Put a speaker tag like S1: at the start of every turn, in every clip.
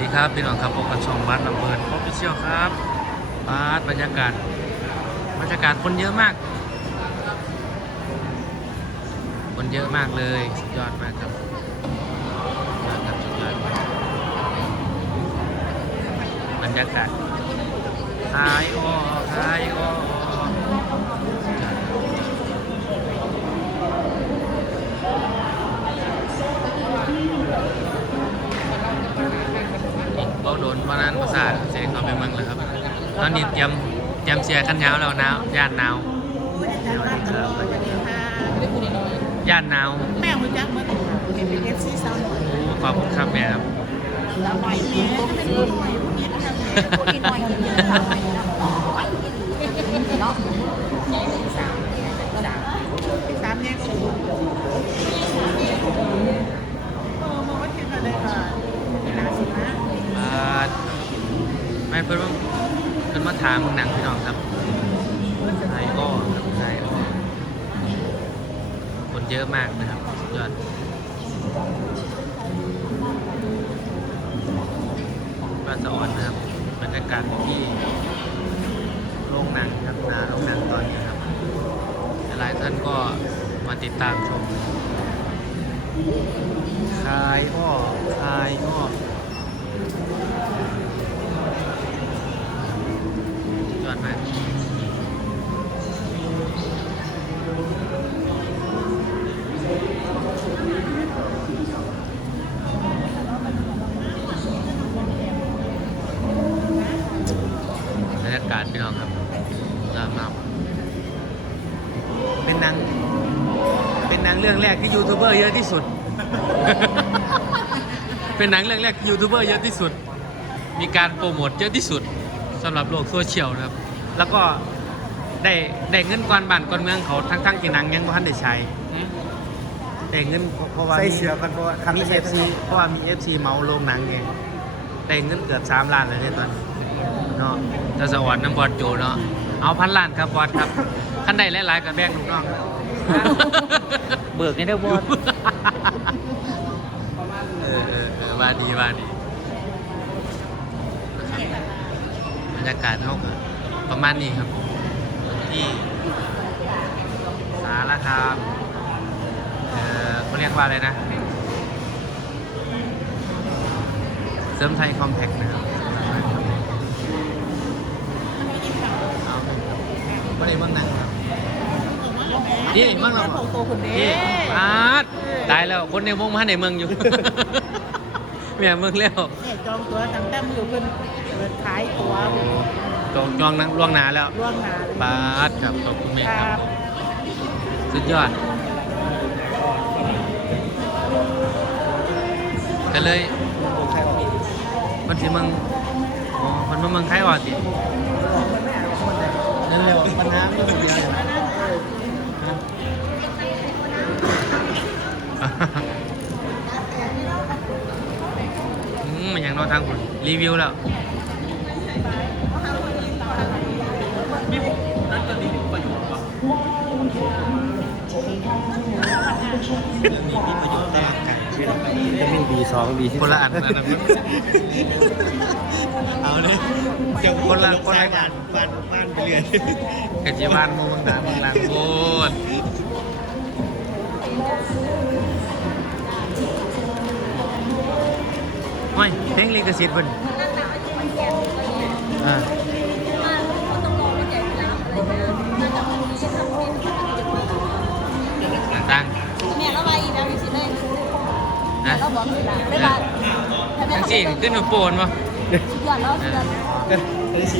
S1: ดีครับพี่น้องครับพบกับช่องบัสลำเพลินออฟฟิเชียลครับบัสบรรยากาศบรรยากาศคนเยอะมาก คนเยอะมากเลยสุดยอดมากครับยอดครับสุดยอดบรรยากาศคลายอ้อคลายอ้อ เรานนั้นประสาทเสียงเขาไปเมืองเลยครับตอนนี้เตรียมเตรียมเสียขันยาวแล้วหนาวย่านหนาว
S2: แต่ว่าตลอดก็จะมีค่า
S1: ย่านหนาว
S2: แม่คุณจักมันเป็นเป็นเอฟซีสาวหน่อย
S1: ขอบคุณครับแม่ครับ
S2: สาวหน่อยแม่เป็นผู้หน่อยผู้นี้ทำแม่ผู้นี้หน่อยกินเยอะสาวหน่อยเนาะเนาะสามสามสามเนี่ยก็เออมันก็คิดอะไรก่อนเวลาสินะ
S1: อ่าไม่ เพิ่นเพิ่นมาถามหนังพี่น้องครับไทยอ้อครับไทยอ้อคนเยอะมากนะครับสุดยอดบ้านสะออนนะครับบรรยากาศที่โรงหนังครับนาโรงหนังตอนนี้ครับหลายท่านก็มาติดตามชมคายอ้อคายอ้อากาศพี่น้องครับยอดมากเป็นหนังเป็นหนังเรื่องแรกที่ยูทูบเบอร์เยอะที่สุด เป็นหนังเรื่องแรกที่ยูทูบเบอร์เยอะที่สุด มีการโปรโมทเยอะที่สุดสำหรับโลกโซเชียลนะครับ แล้วก็ได้ได้เงินก่อนบ้านก่อนเมืองเขาทั้งทั้งๆที่หนังยังไม่ทันได้ใช้ได้เงินเพราะเพราะว่า
S3: ใส่
S1: มี
S3: เสือกันเพราะว่าคัน
S1: มี
S3: ไม่
S1: เอ
S3: ใช่
S1: ฟซีเพราะว่ามีเอฟซีเมาโรงหนังไงได้เงินเกือบสามล้านเลยเนี่ยตอนนี้ เนาะจะสวรรค์น้ำบอดโจเนาะเอาพันล้านครับบอดครับขั้นใดหลายๆกับแบ่งลูกน้อง
S3: เบิกนี่ได้บอส
S1: เออเออเออว่าดีว่าดีบรรยากาศเท่ากับประมาณนี้ครับ ที่สารคามเออเขาเรียกว่าอะไรนะเสริมไทยคอมแพคนะครับ ไม่ได้เมืองนั่งครับนี่เมืองเรา
S2: ของตัวคนเด้
S1: นี่อาร์ตตายแล้วคนในวงมาในเมืองอยู่เมียเมืองแล้ว
S2: เนี่ยจองตัวตั้งแต่มือเพิ่นเปิดขายตัว
S1: จองจองนั่งล่วงหนาแล้ว
S2: ล่วงหน้าเลย
S1: ปาดครับขอบคุณแม่
S2: ค
S1: ค
S2: รั
S1: รั
S2: บบ
S1: สุดยอด ก็เลยมันสิเมืองอ๋อมันมาเมืองไทยอ่อนสิ
S3: นั่นเร็วปัญหาไม่หมดเดียว
S1: อืมมันยังนอทางคุณรีวิวแล้ว
S3: จะมีบี สองบีที่
S1: คนละอันอันนั้น
S3: เอาเลย
S1: คนละคนละ
S3: บ้านบ้านบ้านไปเรื่อย
S1: กะจิบ้านหมูเมืองหนาเมืองหลังโคตรไม่เพลงลิขสิทธิ์เพิ่นอ่า ๆนะ
S4: เราบอกสิละไม่ว่าแต่ไม่
S1: ทั้ง
S4: ทำ
S1: สี่ขึ้นมาโปนวะ
S4: หย่อนแล้วหย่อน
S3: เอ้ยไอ้สี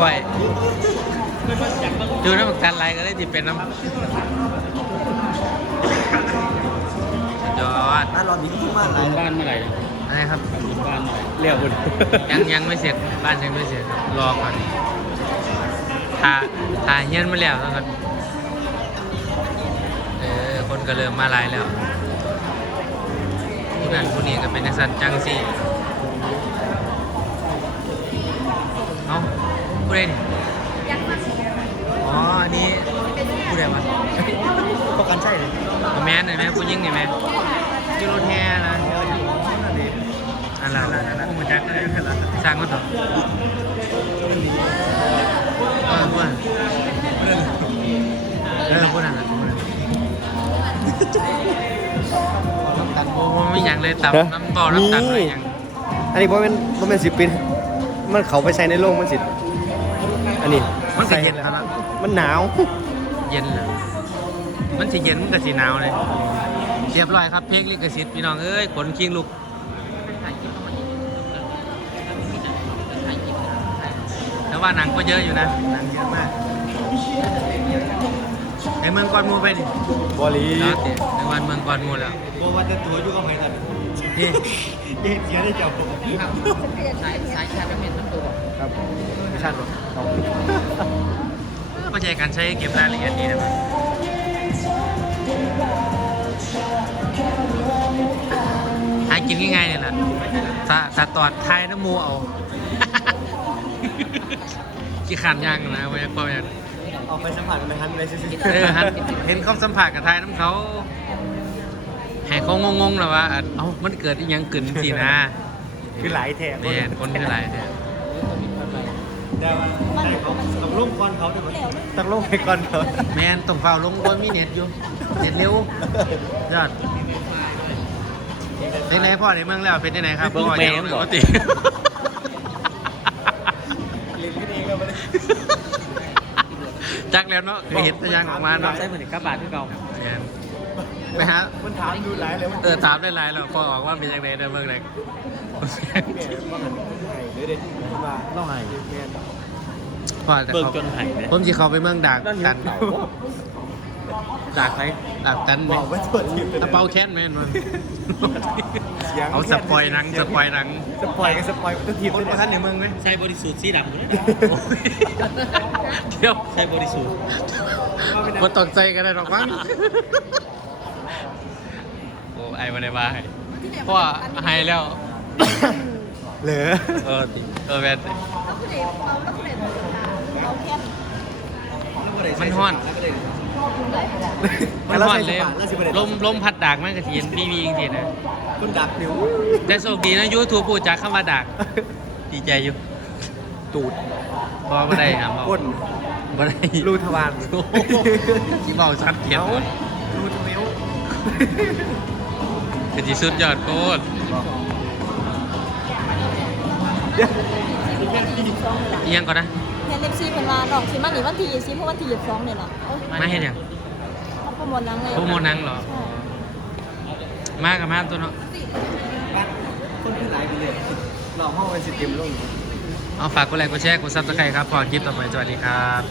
S1: ก้อยดูน้ำกันไรก็ได้ที่เป็นน้ำสุดยอด
S3: บ้านรอนดิ้งที่บ้านอะไร
S5: บ้านเมื่อไหร่
S1: อะไรครับ
S5: บ้านเมื่อไหร่
S3: เรียกบุญ
S1: ยังยังไม่เสร็จบ้านยังไม่เสร็จรอก่อนทาทาเฮียนมาแล้วแล้วกันเออคนก็เริ่มมาหลายแล้ว ผู้นั้นผู้นี้ก็เป็นนักสันจังสิเอ้าผู้ใดนี่อ๋ออันนี้ผู้ใดวะ
S3: พวกกันใช่เลย
S1: เอาแม่นหน่อยไหมผู้หญิงหน่อยไหมอยูโรแทนะอันละอันละางมันเถอะเอ อย่างเลยตับน้ำบ่อน้ำตันอะไรอย่าง
S3: อันนี้เพราะมันเพราะมันสิบปีมันเขาไปใช้ในโรงมันสิ อันนี้
S1: มันก็เย็นครับ
S3: มันหนาว
S1: เย็นเลยมันสิเย็นมันก็สิหนาวเลยเรียบร้อยครับเพลงลิขสิทธิ์พี่น้องเอ้ยขนคิงลูกแต่ว่าหนังก็เยอะอยู่นะหนังเยอะมาก ในเมืองก่อนหมูไปดิ
S3: บอลี
S1: แล้วเดี๋ยวในวันเมืองก่อนหมูแล้ว
S3: บอกว่าจะตัวอยู่กับใครกัน
S1: นี่
S3: เย็นเสียได้เจ้า
S2: สายสายชาร์จเป็นน้ำตัว
S3: ครับไม่ใช่หรอก
S1: เข้าใจการใช้เก็บรายละเอียดดีนะหากินง่ายๆเนี่ยแหละถ้าถ้าตอดทายน้ำมูเอากี่ขันย่างนะเว้ยพ่ อแม่
S3: เอาไปสัมผัสกันในฮันเลยสิ
S1: เออฮันเห็นเขาสัมผัสกับทายน้ำเขาให้เขางงๆแล้วว่าเอ้ามันเกิดอีหยังเกินสินะ
S3: คือหลายแถบ
S1: เนี่ยคนคืออะไรเนี่ย
S3: แต่ว่าแต่เขาต้องลงก่อนเขาด้วยต้องลงไปก่อนเขา
S1: แมนต้องเฝ้าลงบนมีเน็ตอยู่เน็ตเร็วยอดเป็นไงพ่อในเมืองแล้วเป็นยังไงครับพ่อยังปกติ จักแล้วเนาะเคยเห็นทะยางออกมาเนาะ
S3: ใช่เหมือนกับบาทที่เก่า
S1: แม่นไปหา
S3: มันถามดูหลายเลยมัน
S1: เออถามได้หลายแล้วพอออกว่าเป็นยังไงในเมืองไหน
S3: เนี่ยว่ามันไห้เลยเด็ดมาเล่าไห้แม่น
S1: พ่อแต่
S3: เบิ่ง
S1: เขา
S3: จนไห้เลย
S1: ผมจะเขาไปเมืองดากตันดากใครดากตันไหม
S3: บอกไว้ตัวทีม
S1: ถ้าเป่าแค้นไหมมัน เอาสปอยหนังสปอยหนัง
S3: สปอยกันสปอยตัวทีม
S1: คนประทันในเมืองไหม
S5: ใช้บริสุทธิ์สีดำเลย
S1: โอ้ยเดี๋ยว
S5: ใช้บริสุทธิ์
S1: มันตกใจกันได้หรอกมั้งโอ้ไอ้มาได้บ้าให้เพราะว่าให้แล้ว
S3: เหลือ
S1: เออติเออแมน
S4: แล้วคุณเอ๋เราแล้วคุณเอ๋เราแค่
S1: มันฮ้อน มันฮ้อนเลยลมลมพัดดากมันกระเทียนพี่วีจริงๆนะ
S3: คุณดักนิ้ว
S1: แต่โชคดีนะยูทูบพูดจากคำว่าดากดีใจอยู่
S3: ตูด
S1: เพราะไม่ได้ครับ
S3: ก้น
S1: ไม่ได้
S3: รูทวาร
S1: โอ้โหที่เบาชัดเจนหมด
S3: รูทมิ้ว
S1: คือที่สุดยอดโคตร
S3: เดี๋ยว
S1: อิหยังก่อนนะ
S4: เฮนเล็กซี่เป็นว่าดอกที่มันนี่วันที่ยี่สิบเพราะวันที่ยี่สิบสองเนี่ยแหละ
S1: มาเห็นยัง
S4: เขาโปรโมทหนังเลย
S1: โปรโมทหนังเหรอมากับมาตัวเนาะ
S3: คนที่หลายไปเลยเราห้องเป็นสิบเต็มลง
S1: เอาฝากกดไลค์กดแชร์กดซับสไครต์ครับพอคลิปต่อไปสวัสดีครับ